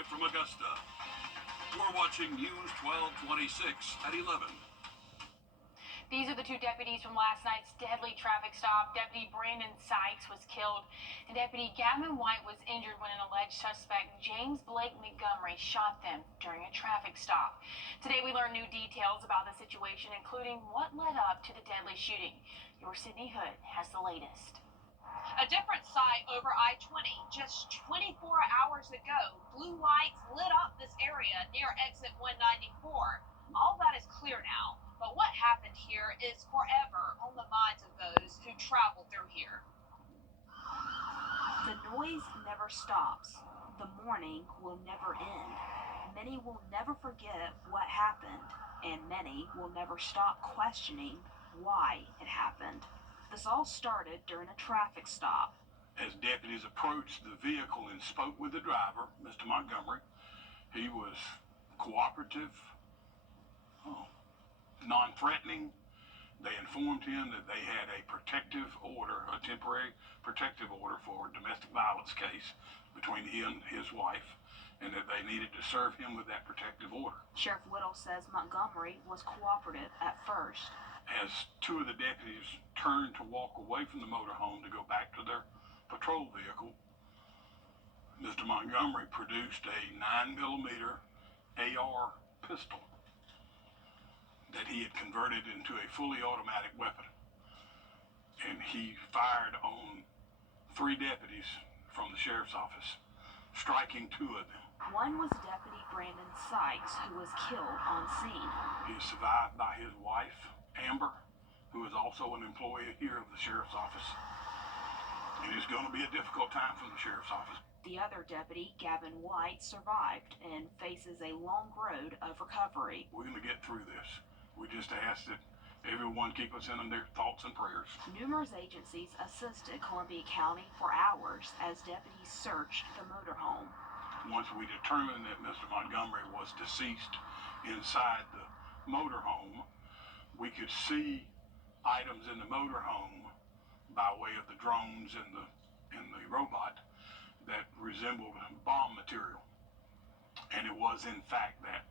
Live from Augusta. You're watching News 1226 at 11. These are the two deputies from last night's deadly traffic stop. Deputy Brandon Sykes was killed, and Deputy Gavin White was injured when an alleged suspect, James Blake Montgomery, shot them during a traffic stop. Today, we learned new details about the situation, including what led up to the deadly shooting. Your Sydney Hood has the latest. A different sight over I-20 just 24 hours ago. Blue lights lit up this area near exit 194. All that is clear now, but what happened here is forever on the minds of those who traveled through here. The noise never stops. The mourning will never end. Many will never forget what happened, and many will never stop questioning why it happened. This all started during a traffic stop. As deputies approached the vehicle and spoke with the driver, Mr. Montgomery, he was cooperative, non-threatening. They informed him that they had a protective order, a temporary protective order for a domestic violence case between he and his wife, and that they needed to serve him with that protective order. Sheriff Wrdw says Montgomery was cooperative at first. As two of the deputies turned to walk away from the motorhome to go back to their patrol vehicle, Mr. Montgomery produced a 9mm AR pistol that he had converted into a fully automatic weapon. And he fired on 3 deputies from the sheriff's office, striking 2 of them. One was Deputy Brandon Sykes, who was killed on scene. He is survived by his wife, Amber, who is also an employee here of the sheriff's office. It is going to be a difficult time for the sheriff's office. The other deputy, Gavin White, survived and faces a long road of recovery. We're going to get through this. We just ask that everyone keep us in their thoughts and prayers. Numerous agencies assisted Columbia County for hours as deputies searched the motorhome. Once we determined that Mr. Montgomery was deceased inside the motorhome, we could see items in the motorhome by way of the drones and the robot that resembled bomb material. And it was in fact that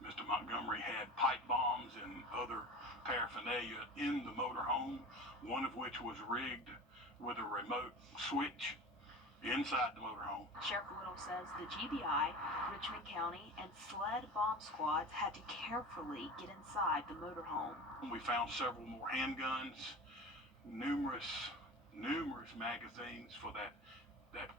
Mr. Montgomery had pipe bombs and other paraphernalia in the motorhome, one of which was rigged with a remote switch inside the motorhome. Sheriff Wrdw says the GBI, Richmond County, and SLED bomb squads had to carefully get inside the motorhome. We found several more handguns, numerous magazines for that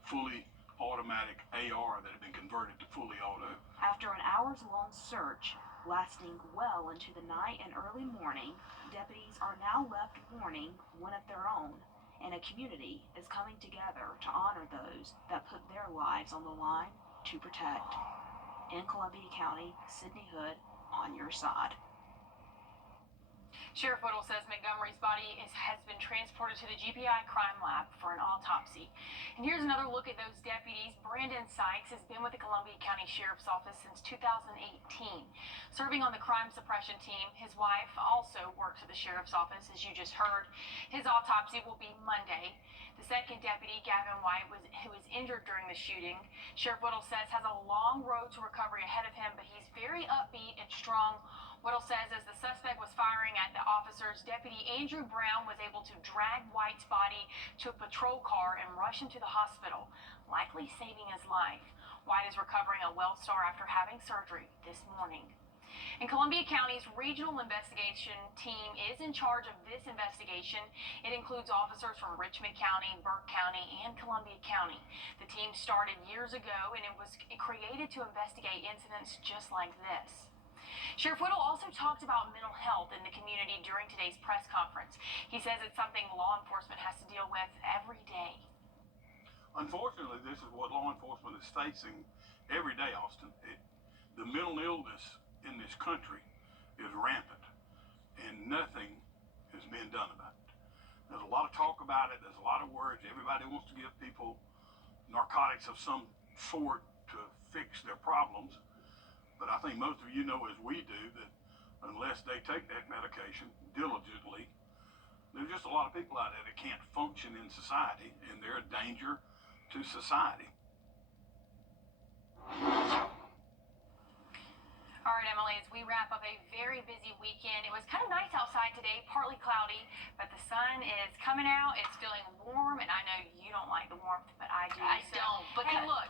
fully automatic AR that had been converted to fully auto. After an hours-long search, lasting well into the night and early morning, deputies are now left mourning one of their own, and a community is coming together to honor those that put their lives on the line to protect. In Columbia County, Sydney Hood, on your side. Sheriff Wrdw says Montgomery's body has been transported to the GBI crime lab for an autopsy. And here's another look at those deputies. Brandon Sykes has been with the Columbia County Sheriff's Office since 2018, serving on the crime suppression team. His wife also works at the Sheriff's Office, as you just heard. His autopsy will be Monday. The second deputy, Gavin White, who was injured during the shooting, Sheriff Wrdw says has a long road to recovery ahead of him, but he's very upbeat and strong. Wrdw says as the suspect was firing at the officers, Deputy Andrew Brown was able to drag White's body to a patrol car and rush him to the hospital, likely saving his life. White is recovering a WellStar after having surgery this morning. And Columbia County's regional investigation team is in charge of this investigation. It includes officers from Richmond County, Burke County, and Columbia County. The team started years ago, and it was created to investigate incidents just like this. Sheriff Wrdw also talked about mental health in the community during today's press conference. He says it's something law enforcement has to deal with every day. Unfortunately, this is what law enforcement is facing every day, Austin. The mental illness in this country is rampant, and nothing is being done about it. There's a lot of talk about it. There's a lot of words. Everybody wants to give people narcotics of some sort to fix their problems. But I think most of you know, as we do, that unless they take that medication diligently, there's just a lot of people out there that can't function in society, and they're a danger to society. All right, Emily, as we wrap up a very busy weekend, it was kind of nice outside today, partly cloudy, but the sun is coming out. It's feeling warm, and I know you don't like the warmth, but I do. I don't, But hey, look.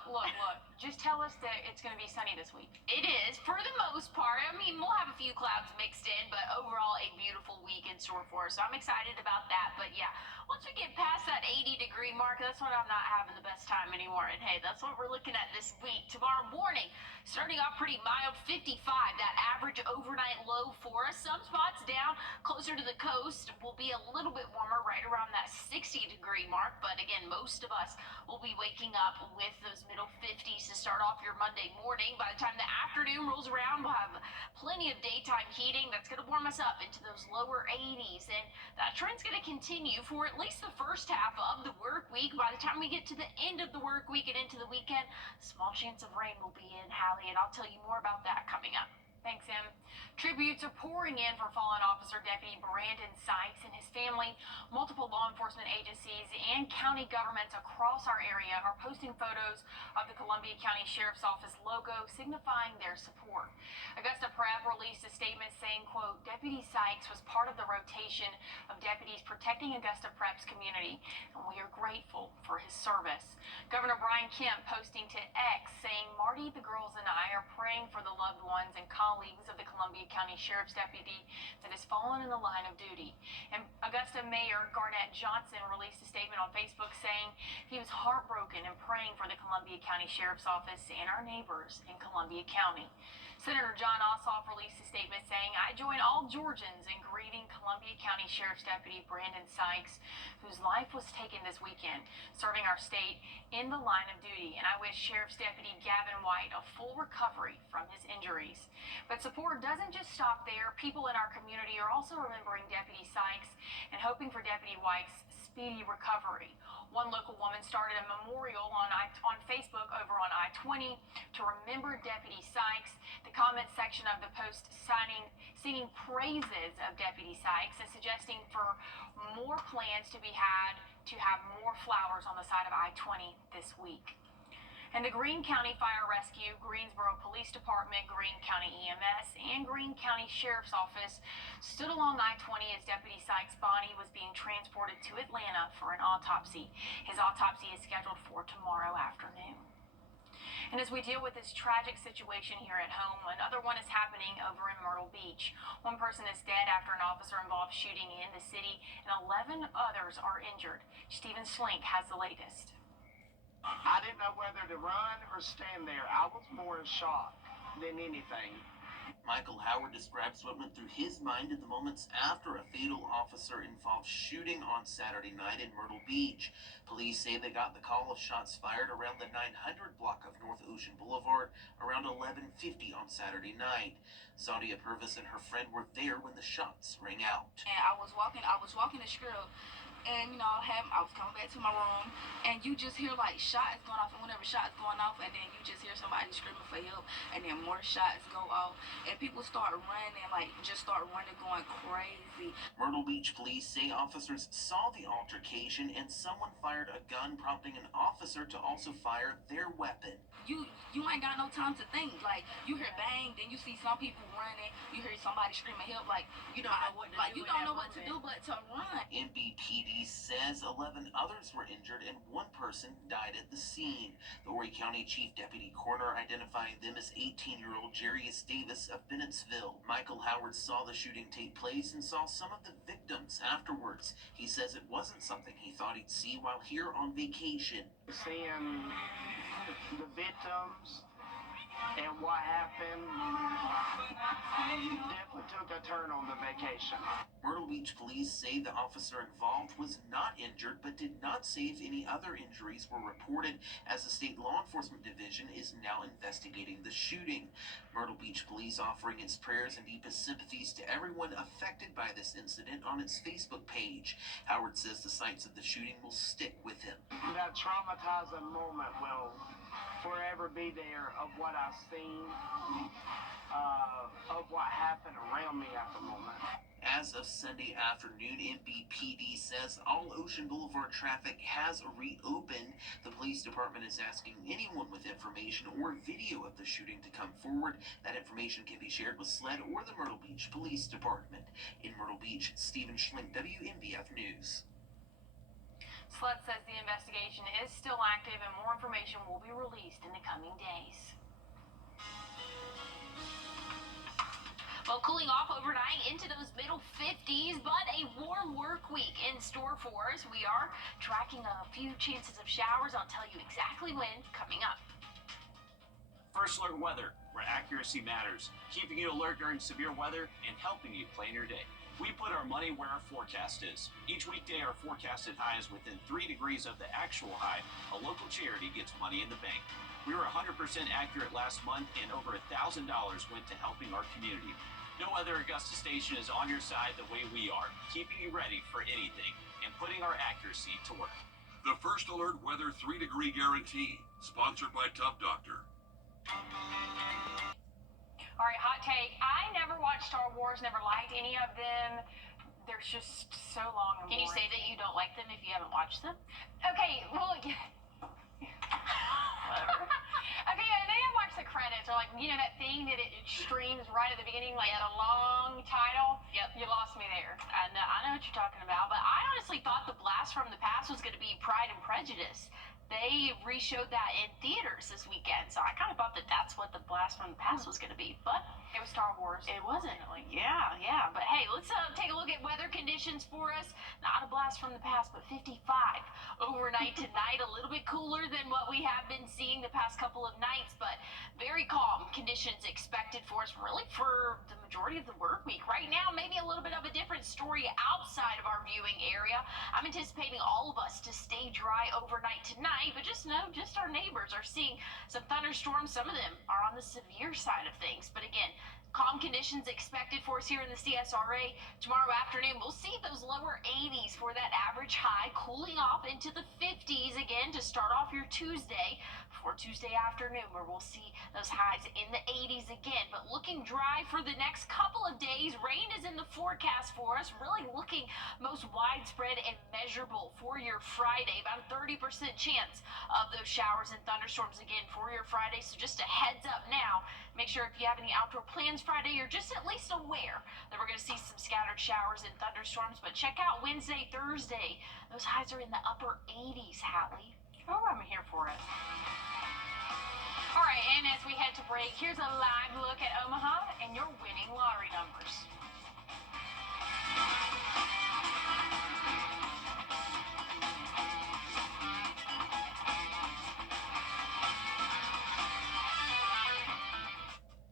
Just tell us that it's going to be sunny this week. It is, for the most part. I mean, we'll have a few clouds mixed in, but overall, a beautiful week in store for us. So I'm excited about that. But yeah, once we get past that 80-degree mark, that's when I'm not having the best time anymore. And hey, that's what we're looking at this week. Tomorrow morning, starting off pretty mild, 55. That average overnight low for us. Some spots down closer to the coast will be a little bit warmer, right around that 60-degree mark. But again, most of us will be waking up with those middle 50s to start off your Monday morning. By the time the afternoon rolls around, we'll have plenty of daytime heating that's going to warm us up into those lower 80s. And that trend's going to continue for at least the first half of the work week. By the time we get to the end of the work week and into the weekend, small chance of rain will be in, Hallie, and I'll tell you more about that coming up. Thanks, Em. Tributes are pouring in for fallen officer Deputy Brandon Sykes and his family. Multiple law enforcement agencies and county governments across our area are posting photos of the Columbia County Sheriff's Office logo signifying their support. Augusta Prep released a statement saying, quote, Deputy Sykes was part of the rotation of deputies protecting Augusta Prep's community, and we are grateful for his service. Governor Brian Kemp posting to X saying, Marty, the girls, and I are praying for the loved ones and colleagues of the Columbia County Sheriff's deputy that has fallen in the line of duty. And Augusta Mayor Garnett Johnson released a statement on Facebook saying he was heartbroken and praying for the Columbia County Sheriff's Office and our neighbors in Columbia County. Senator John Ossoff released a statement saying, I join all Georgians in grieving Columbia County Sheriff's Deputy Brandon Sykes, whose life was taken this weekend, serving our state in the line of duty. And I wish Sheriff's Deputy Gavin White a full recovery from his injuries. But support doesn't just stop there. People in our community are also remembering Deputy Sykes and hoping for Deputy White's speedy recovery. One local woman started a memorial on Facebook over on I-20 to remember Deputy Sykes. The comment section of the post singing praises of Deputy Sykes and suggesting for more plans to be had to have more flowers on the side of I-20 this week. And the Greene County Fire Rescue, Greensboro Police Department, Greene County EMS, and Greene County Sheriff's Office stood along I-20 as Deputy Sykes' body was being transported to Atlanta for an autopsy. His autopsy is scheduled for tomorrow afternoon. And as we deal with this tragic situation here at home, another one is happening over in Myrtle Beach. One person is dead after an officer-involved shooting in the city, and 11 others are injured. Stephen Slink has the latest. I didn't know whether to run or stand there. I was more in shock than anything. Michael Howard describes what went through his mind in the moments after a fatal officer-involved shooting on Saturday night in Myrtle Beach. Police say they got the call of shots fired around the 900 block of North Ocean Boulevard around 11:50 on Saturday night. Zadia Purvis and her friend were there when the shots rang out. And I was walking the strip, and I was coming back to my room, and you just hear like shots going off, and whenever shots going off, and then you just hear somebody screaming for help, and then more shots go off, and people start running, going crazy. Myrtle Beach police say officers saw the altercation and someone fired a gun, prompting an officer to also fire their weapon. You ain't got no time to think. Like, you hear bang, then you see some people running, you hear somebody screaming help, like you don't know what to do but to run. MBPD says 11 others were injured and one person died at the scene. The Horry County Chief Deputy Coroner identifying them as 18-year-old Jarius Davis of Bennettsville. Michael Howard saw the shooting take place and saw some of the victims afterwards. He says it wasn't something he thought he'd see while here on vacation. Seeing the victims and what happened definitely took a turn on the vacation. Myrtle Beach police say the officer involved was not injured, but did not say if any other injuries were reported, as the state law enforcement division is now investigating the shooting. Myrtle Beach police offering its prayers and deepest sympathies to everyone affected by this incident on its Facebook page. Howard says the sights of the shooting will stick with him. That traumatizing moment will forever be there of what I scene of what happened around me at the moment. As of Sunday afternoon, MBPD says all Ocean Boulevard traffic has reopened. The police department is asking anyone with information or video of the shooting to come forward. That information can be shared with SLED or the Myrtle Beach Police Department. In Myrtle Beach, Stephen Schlink, WMBF News. SLED says the investigation is still active and more information will be released in the coming days. Well, cooling off overnight into those middle 50s, but a warm work week in store for us. We are tracking a few chances of showers. I'll tell you exactly when coming up. First Alert Weather, where accuracy matters, keeping you alert during severe weather and helping you plan your day. We put our money where our forecast is. Each weekday, our forecasted high is within 3 degrees of the actual high. A local charity gets money in the bank. We were 100% accurate last month, and over $1,000 went to helping our community. No other Augusta station is on your side the way we are, keeping you ready for anything and putting our accuracy to work. The First Alert Weather 3-degree guarantee, sponsored by Tub Doctor. All right, hot take. I never watched Star Wars, never liked any of them. They're just so long and Can you boring. say that you don't like them if you haven't watched them? Okay, well, yeah. Whatever. Okay, and then I watch the credits, or like, you know, that thing that it streams right at the beginning, like a long title. Yep. You lost me there. I know what you're talking about, but I honestly thought the Blast from the Past was going to be Pride and Prejudice. They re-showed that in theaters this weekend, so I kind of thought that that's what the Blast from the Past was going to be, but it was Star Wars. It wasn't. Yeah, but hey, let's take a look at weather conditions for us. Not a blast from the past, but 55 overnight tonight. A little bit cooler than what we have been seeing the past couple of nights, but very calm conditions expected for us really for the majority of the work week. Right now, maybe a little bit of a different story outside of our viewing area. I'm anticipating all of us to stay dry overnight tonight, but just know, just our neighbors are seeing some thunderstorms. Some of them are on the severe side of things, but again, calm conditions expected for us here in the CSRA. Tomorrow afternoon, we'll see those lower 80s for that average high, cooling off into the 50s again to start off your Tuesday. For Tuesday afternoon, where we'll see those highs in the 80s again, but looking dry for the next couple of days. Rain is in the forecast for us, really looking most widespread and measurable for your Friday. About a 30% chance of those showers and thunderstorms again for your Friday, so just a heads up now. Make sure if you have any outdoor plans Friday, you're just at least aware that we're going to see some scattered showers and thunderstorms, but check out Wednesday, Thursday. Those highs are in the upper 80s, Hallie. Oh, I'm here for it. All right, and as we head to break, here's a live look at Omaha and your winning lottery numbers.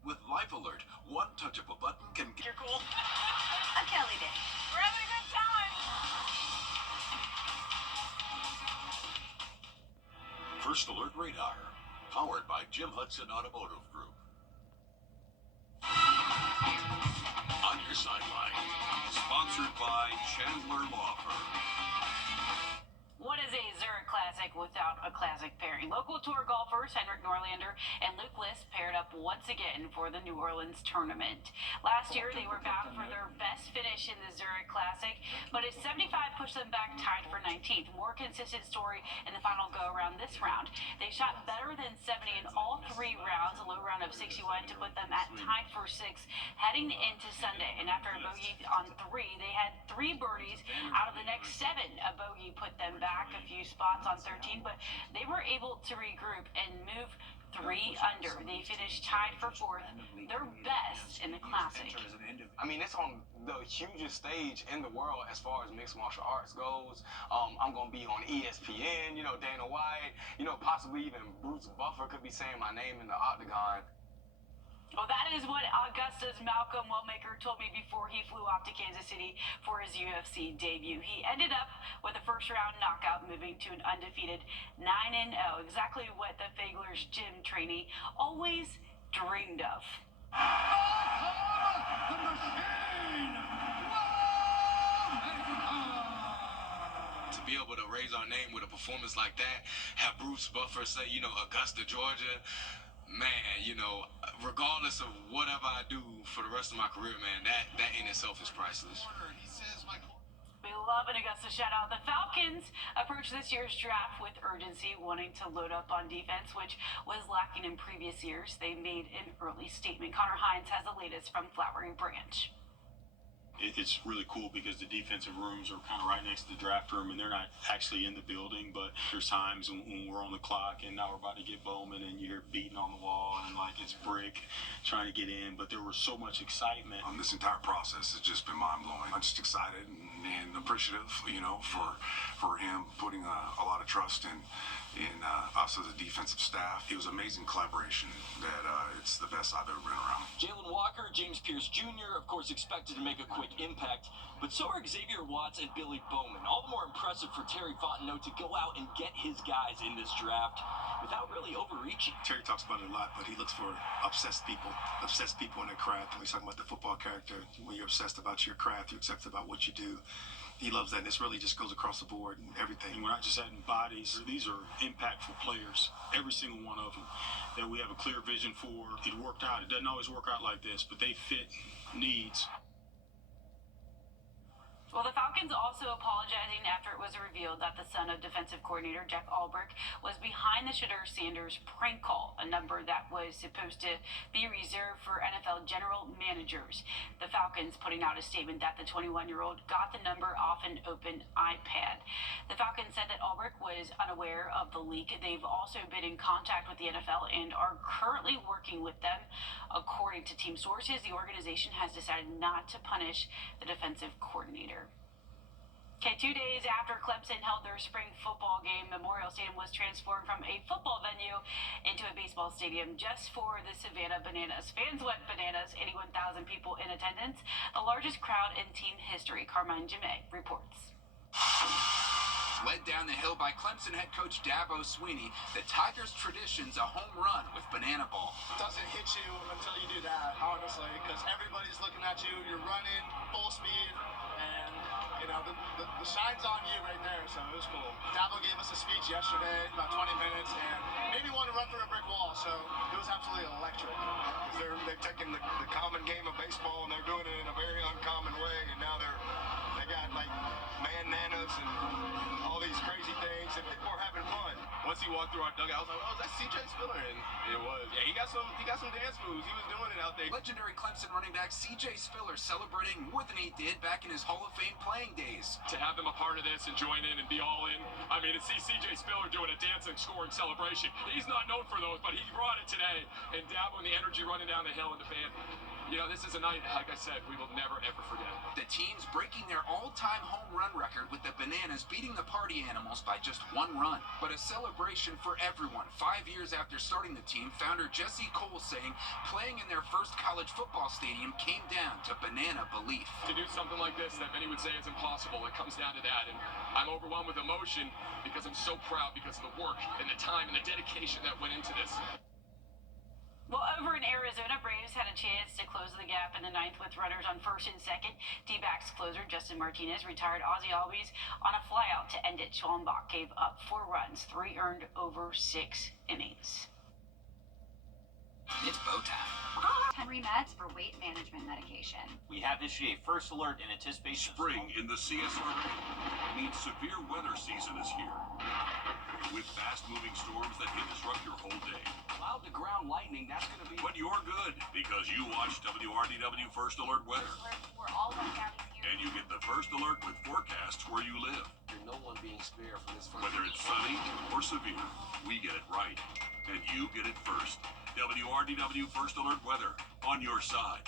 With Life Alert, one touch of a button can get... You're cool. A Kelly day. We're having a good time. First Alert Radar, powered by Jim Hudson Automotive Group. On your sideline, sponsored by Chandler Law Firm. What is a Zurich Classic without a classic pairing? Local tour golfers Henrik Norlander and Luke List paired up once again for the New Orleans tournament. Last year, they were bound for their best finish in the Zurich Classic, but a 75 pushed them back tied for 19th. More consistent story in the final go-around this round. They shot better than 70 in all 3 rounds, a low round of 61 to put them at tied for 6 heading into Sunday. And after a bogey on 3, they had 3 birdies out of the next 7. A bogey put them back a few spots on 13, but they were able to regroup and move 3 under. They finished tied for 4th, their best in the Classic. I mean, it's on the hugest stage in the world as far as mixed martial arts goes. I'm going to be on ESPN, you know, Dana White, you know, possibly even Bruce Buffer could be saying my name in the octagon. Well, that is what Augusta's Malcolm Wellmaker told me before he flew off to Kansas City for his UFC debut. He ended up with a first-round knockout, moving to an undefeated 9-0, exactly what the Fagler's gym trainee always dreamed of. To be able to raise our name with a performance like that, have Bruce Buffer say, you know, Augusta, Georgia, Man, regardless of whatever I do for the rest of my career, man, that in itself is priceless. He says We love an Augusta shout out. The Falcons approach this year's draft with urgency, wanting to load up on defense, which was lacking in previous years. They made an early statement. Connor Hines has the latest from Flowering Branch. It's really cool because the defensive rooms are kind of right next to the draft room, and they're not actually in the building, but there's times when we're on the clock and now we're about to get Bowman and you hear beating on the wall and like it's brick trying to get in, but there was so much excitement. this entire process has just been mind-blowing. I'm just excited and appreciative, for him putting a lot of trust in us as a defensive staff. It was amazing collaboration that it's the best I've ever been around. Jalen Walker, James Pierce Jr., of course, expected to make a quick impact, but so are Xavier Watts and Billy Bowman. All the more impressive for Terry Fontenot to go out and get his guys in this draft without really overreaching. Terry talks about it a lot, but he looks for obsessed people in their craft. When he's talking about the football character, when you're obsessed about your craft, you're obsessed about what you do. He loves that, and this really just goes across the board and everything. And we're not just adding bodies. These are impactful players, every single one of them, that we have a clear vision for. It worked out. It doesn't always work out like this, but they fit needs. Well, the Falcons also apologizing after it was revealed that the son of defensive coordinator Jeff Ulbrich was behind the Shedeur Sanders prank call, a number that was supposed to be reserved for NFL general managers. The Falcons putting out a statement that the 21-year-old got the number off an open iPad. The Falcons said that Ulbrich was unaware of the leak. They've also been in contact with the NFL and are currently working with them. According to team sources, the organization has decided not to punish the defensive coordinator. Okay, 2 days after Clemson held their spring football game, Memorial Stadium was transformed from a football venue into a baseball stadium just for the Savannah Bananas. Fans went bananas, 81,000 people in attendance, the largest crowd in team history. Carmine Jame reports. Led down the hill by Clemson head coach Dabo Swinney, the Tigers' tradition's a home run with banana ball. It doesn't hit you until you do that, honestly, because everybody's looking at you. You're running full speed, and the shine's on you right there. So it was cool. Dabo gave us a speech yesterday, about 20 minutes, and made me want to run through a brick wall. So it was absolutely electric. They're taking the common game of baseball and they're doing it in a very uncommon way, and now they got like bananas and all these crazy things, and people are having fun. Once he walked through our dugout, I was like, oh, is that CJ Spiller? And it was. Yeah, he got some dance moves. He was doing it out there. Legendary Clemson running back CJ Spiller celebrating more than he did back in his Hall of Fame playing days. To have them a part of this and join in and be all in, I mean, to see CJ Spiller doing a dancing, scoring celebration, he's not known for those, but he brought it today, and Dabo and the energy running down the hill in the band. This is a night, like I said, we will never, ever forget. The team's breaking their all-time home run record with the Bananas beating the Party Animals by just one run. But a celebration for everyone. 5 years after starting the team, founder Jesse Cole saying playing in their first college football stadium came down to banana belief. To do something like this that many would say is impossible, it comes down to that. And I'm overwhelmed with emotion because I'm so proud because of the work and the time and the dedication that went into this. Well, over in Arizona, Braves had a chance to close the gap in the ninth with runners on first and second. D-backs closer Justin Martinez retired Ozzie Albies on a flyout to end it. Schwallenbach gave up 4 runs, 3 earned over 6 innings. It's bow time. Henry Meds for weight management medication. We have issued a first alert in anticipation. Spring in the CSRA means severe weather season is here. With fast-moving storms that can disrupt your whole day. Cloud to ground lightning, that's going to be... But you're good, because you watch WRDW First Alert Weather. For all the counties here. And you get the first alert with forecasts where you live. There's no one being spared from this first. Whether it's sunny or severe, we get it right. And you get it first. WRDW First Alert Weather, on your side.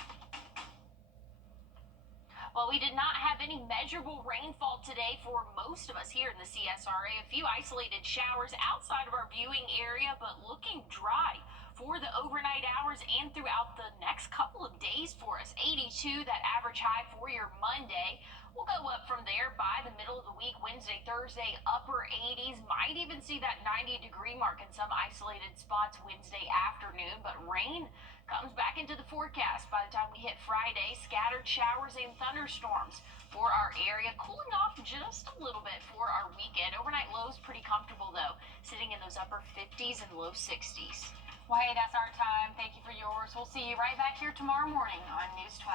Well, we did not have any measurable rainfall today for most of us here in the CSRA. A few isolated showers outside of our viewing area, but looking dry for the overnight hours and throughout the next couple of days for us. 82, that average high for your Monday. We'll go up from there by the middle of the week. Wednesday, Thursday, upper 80s. Might even see that 90-degree mark in some isolated spots Wednesday afternoon, but rain comes back into the forecast by the time we hit Friday. Scattered showers and thunderstorms for our area, cooling off just a little bit for our weekend. Overnight lows pretty comfortable though, sitting in those upper 50s and low 60s. Well, hey, that's our time. Thank you for yours. We'll see you right back here tomorrow morning on News 12.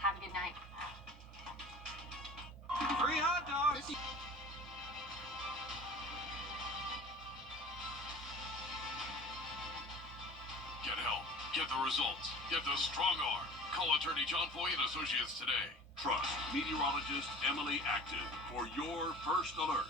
Have a good night. Free hot dogs. Get help. Get the results. Get the strong arm. Call attorney John Foy and Associates today. Trust meteorologist Emily Acton for your first alert.